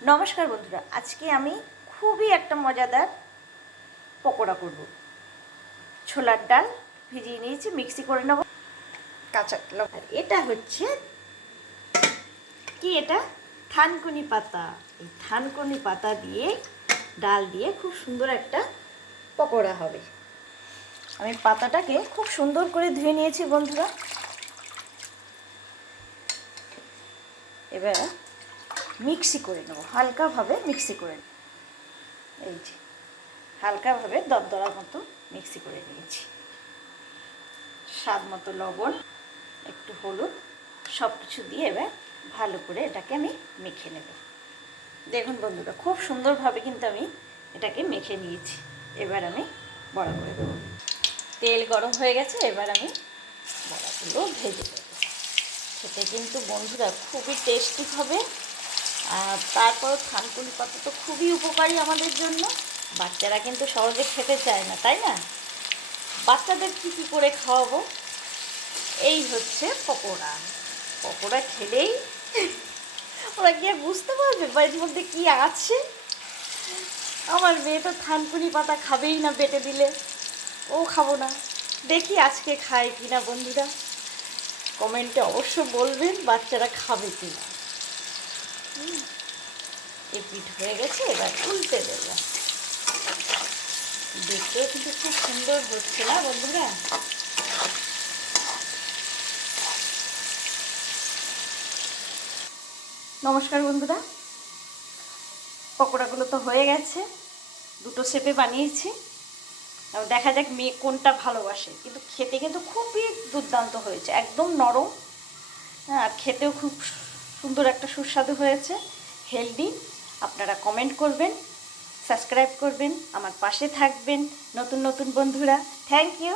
নমস্কার বন্ধুরা, আজকে আমি খুবই একটা মজাদার পকোড়া করব। ছোলার ডাল ভিজিয়ে নিয়েছি, মিক্সি করে নেব। কাঁচা লঙ্কা, এটা হচ্ছে কি, এটা থানকুনি পাতা। এই থানকুনি পাতা দিয়ে ডাল দিয়ে খুব সুন্দর একটা পকোড়া হবে। আমি পাতাটাকে খুব সুন্দর করে ধুয়ে নিয়েছি বন্ধুরা। এবার মিক্সি করে নেব, হালকাভাবে মিক্সি করে নেব। এই যে হালকাভাবে দরদরা মতো মিক্সি করে নিয়েছি। স্বাদ মতো লবণ, একটু হলুদ, সব কিছু দিয়ে এবার ভালো করে এটাকে আমি মেখে নেব। দেখুন বন্ধুরা, খুব সুন্দরভাবে কিন্তু আমি এটাকে মেখে নিয়েছি। এবার আমি বড়া করে দেবো। তেল গরম হয়ে গেছে, এবার আমি বড়াগুলো ভেজে দেবো। খেতে কিন্তু বন্ধুরা খুবই টেস্টি হবে। আর তারপর থানকুনি পাতা তো খুবই উপকারী আমাদের জন্য। বাচ্চারা কিন্তু সহজে খেতে চায় না, তাই না? বাচ্চাদের কী করে খাওয়াবো? এই হচ্ছে পকোড়া। পকোড়া খেলেই ওরা গিয়ে বুঝতে পারবে বাড়ির মধ্যে কি আছে। আমার মেয়ে তো থানকুনি পাতা খাবেই না, বেটে দিলে ও খাবো না। দেখি আজকে খায় কিনা বন্ধুরা, কমেন্টে অবশ্য বলবেন বাচ্চারা খাবে কিনা। এ পিঠ হয়ে গেছে, এবার উল্টে দেবো। দেখতেও কিন্তু খুব সুন্দর হচ্ছে না বন্ধুরা? নমস্কার বন্ধুরা, পকোড়াগুলো তো হয়ে গেছে, দুটো শেপে বানিয়েছি। দেখা যাক মেয়ে কোনটা ভালোবাসে। কিন্তু খেতে কিন্তু খুবই দুর্দান্ত হয়েছে, একদম নরম। হ্যাঁ, আর খেতেও খুব সুন্দর একটা সুস্বাদু হয়েছে, হেলদি। আপনারা কমেন্ট করবেন, সাবস্ক্রাইব করবেন, আমার পাশে থাকবেন নতুন নতুন বন্ধুরা। Thank you.